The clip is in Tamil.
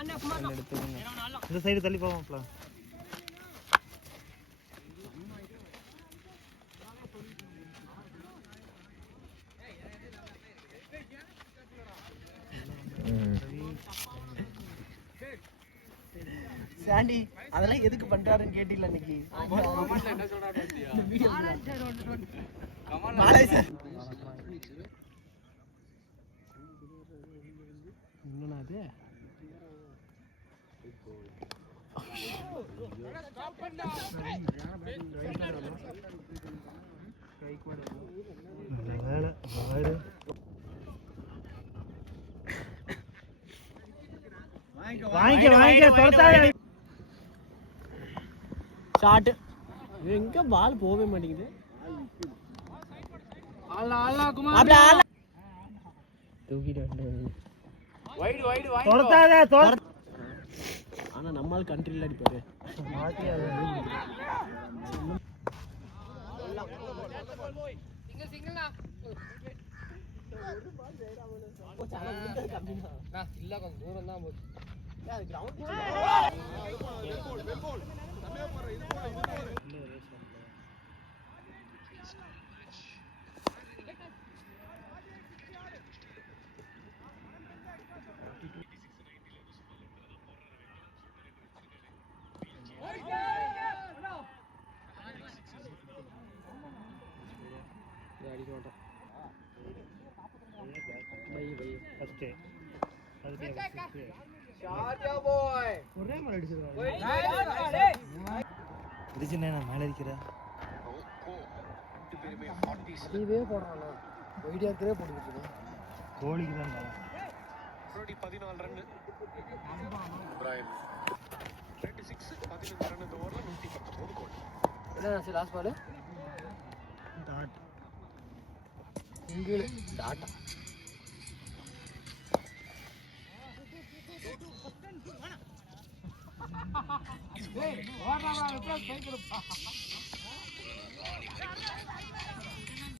இந்த சைடு தள்ளி போவோம். சாண்டி அதெல்லாம் எதுக்கு பண்றாருன்னு கேட்டீங்களா இன்னைக்கு? வாங்கிக்க ஷாட் எங்க பால் போவே மாட்டேங்குது. ஆனா நம்மால் கண்ட்ரில அடிப்பாரு. மேல இருக்கிற கோழிக்கு தான் 14 ரன் 15 ரன் ஓவர்ல 119 கோல். என்ன last ball dot single dot.